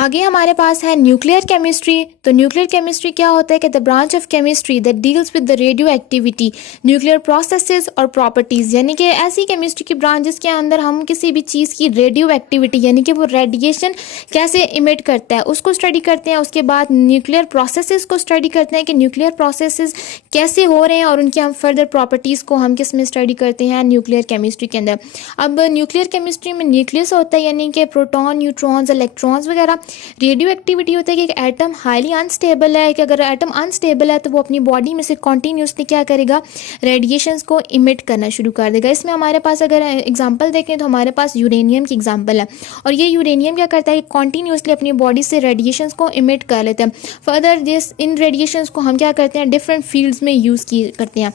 आगे हमारे पास है न्यूक्लियर केमिस्ट्री। तो न्यूक्लियर केमिस्ट्री क्या होता है कि the branch of chemistry that deals with the radio activity, nuclear processes और प्रॉपर्टीज़, यानी कि ऐसी केमिस्ट्री की ब्रांच जिसके अंदर हम किसी भी चीज़ की रेडियो एक्टिविटी यानी कि वो रेडिएशन कैसे इमिट करता है उसको स्टडी करते हैं। उसके बाद न्यूक्लियर प्रोसेसेस को स्टडी करते हैं कि न्यूक्लियर प्रोसेसेस कैसे हो रहे हैं और उनकी हम फर्दर प्रॉपर्टीज़ को हम किस में स्टडी करते हैं, न्यूक्लियर केमिस्ट्री के अंदर। अब न्यूक्लियर केमिस्ट्री में न्यूक्लियस होता है यानी कि प्रोटॉन, न्यूट्रॉन्स, इलेक्ट्रॉन्स वगैरह। रेडियो एक्टिविटी होता है कि एक एटम हाईली अनस्टेबल है, कि अगर एटम अनस्टेबल है तो वो अपनी बॉडी में से कॉन्टीन्यूसली क्या करेगा, रेडिएशंस को इमिट करना शुरू कर देगा। इसमें हमारे पास अगर एग्जांपल देखें तो हमारे पास यूरेनियम की एग्जांपल है, और ये यूरेनियम क्या करता है, कॉन्टीन्यूसली अपनी बॉडी से रेडिएशंस को इमिट कर लेते हैं। फर्दर दिस इन रेडिएशंस को हम क्या करते हैं, डिफरेंट फील्ड्स में यूज़ करते हैं।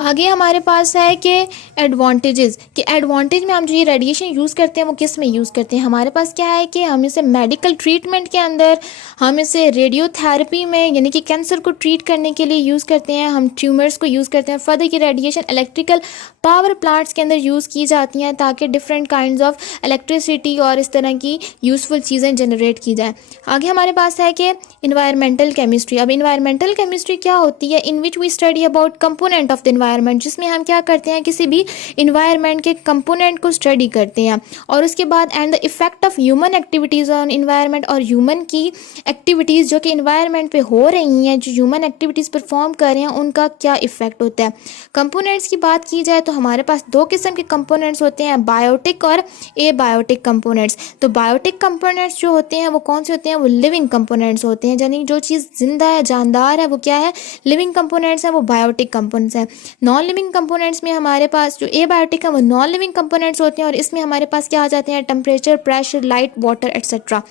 आगे हमारे पास है कि एडवांटेजेस, कि एडवांटेज में हम जो ये रेडिएशन यूज़ करते हैं वो किस में यूज़ करते हैं। हमारे पास क्या है कि हम इसे मेडिकल ट्रीटमेंट के अंदर, हम इसे रेडियोथेरेपी में यानी कि कैंसर को ट्रीट करने के लिए यूज़ करते हैं, हम ट्यूमर्स को यूज़ करते हैं। फर्दर की रेडिएशन इलेक्ट्रिकल पावर प्लांट्स के अंदर यूज़ की जाती हैं ताकि डिफरेंट काइंड्स ऑफ इलेक्ट्रिसिटी और इस तरह की यूज़फुल चीज़ें जनरेट की जाए। आगे हमारे पास है कि इन्वायरमेंटल केमिस्ट्री। अब इन्वायरमेंटल केमिस्ट्री क्या होती है, in which we study about component of the environment, जिसमें हम क्या करते हैं, किसी भी इन्वायरमेंट के कंपोनेंट को स्टडी करते हैं। और उसके बाद and the effect of human activities on environment, और ह्यूमन की एक्टिविटीज़ जो कि इन्वायरमेंट पे हो रही हैं, जो ह्यूमन एक्टिविटीज़ परफॉर्म कर रहे हैं, उनका क्या इफेक्ट होता है। कंपोनेंट्स की बात की जाए तो हमारे पास दो किस्म के कंपोनेंट्स होते हैं, बायोटिक और एबायोटिक कंपोनेंट्स। तो बायोटिक कंपोनेंट्स जो होते हैं वो कौन से होते हैं, वो लिविंग कंपोनेंट्स होते हैं, यानी जो चीज़ जिंदा है, जानदार है, वो क्या है, लिविंग कंपोनेंट्स है, वो बायोटिक कंपोनेंट्स हैं। नॉन लिविंग कंपोनेंट्स में हमारे पास जो एबायोटिक है वो नॉन लिविंग कंपोनेंट्स होते हैं, और इसमें हमारे पास क्या आ जाते हैं, temperature, pressure, light, water etcetera.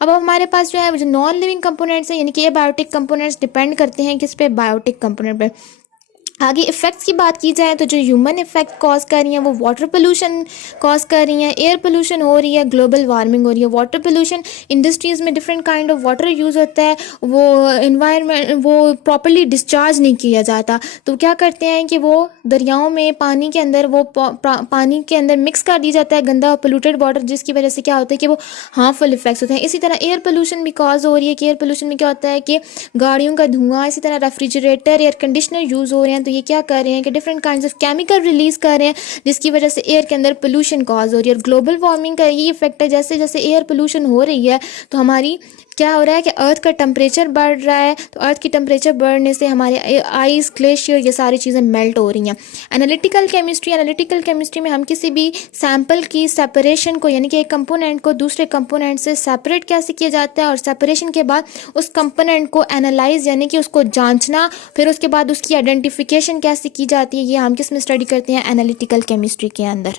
अब हमारे पास जो है जो नॉन लिविंग कंपोनेंट्स है यानी कि एबायोटिक कंपोनेंट्स डिपेंड करते हैं किस पे, बायोटिक कंपोनेंट पे। आगे इफ़ेक्ट्स की बात की जाए तो जो ह्यूमन इफ़ेक्ट कॉज कर रही हैं वो वाटर पोल्यूशन कॉज कर रही हैं, एयर पोल्यूशन हो रही है, ग्लोबल वार्मिंग हो रही है। वाटर पोल्यूशन, इंडस्ट्रीज़ में different kind of water use होता है, वो इन्वायरमेंट वो प्रॉपर्ली डिस्चार्ज नहीं किया जाता, तो क्या करते हैं कि वो दरियाओं में, पानी के अंदर वो पानी के अंदर मिक्स कर दी जाता है गंदा पोल्यूटेड वाटर, जिसकी वजह से क्या होता है कि वो हार्मफुल इफेक्ट्स होते हैं। इसी तरह एयर पोल्यूशन भी कॉज हो रही है, कि एयर पोल्यूशन में क्या होता है कि गाड़ियों का धुआं, इसी तरह रेफ्रिजरेटर, एयर कंडीशनर यूज़ हो रहे हैं, तो ये क्या कर रहे हैं कि different kinds of chemical release कर रहे हैं, जिसकी वजह से एयर के अंदर पोल्यूशन कॉज हो रही है। और ग्लोबल वार्मिंग का ये इफेक्ट है, जैसे जैसे एयर पोल्यूशन हो रही है तो हमारी क्या हो रहा है कि अर्थ का टेम्परेचर बढ़ रहा है, तो अर्थ की टेम्परेचर बढ़ने से हमारे आइस, ग्लेशियर, ये सारी चीज़ें मेल्ट हो रही हैं। एनालिटिकल केमिस्ट्री में हम किसी भी सैंपल की सेपरेशन को, यानी कि एक कंपोनेंट को दूसरे कंपोनेंट से सेपरेट कैसे किया जाता है, और सेपरेशन के बाद उस कंपोनेंट को एनालाइज यानी कि उसको जांचना, फिर उसके बाद उसकी आइडेंटिफिकेशन कैसे की जाती है, ये हम किस में स्टडी करते हैं, एनालिटिकल केमिस्ट्री के अंदर।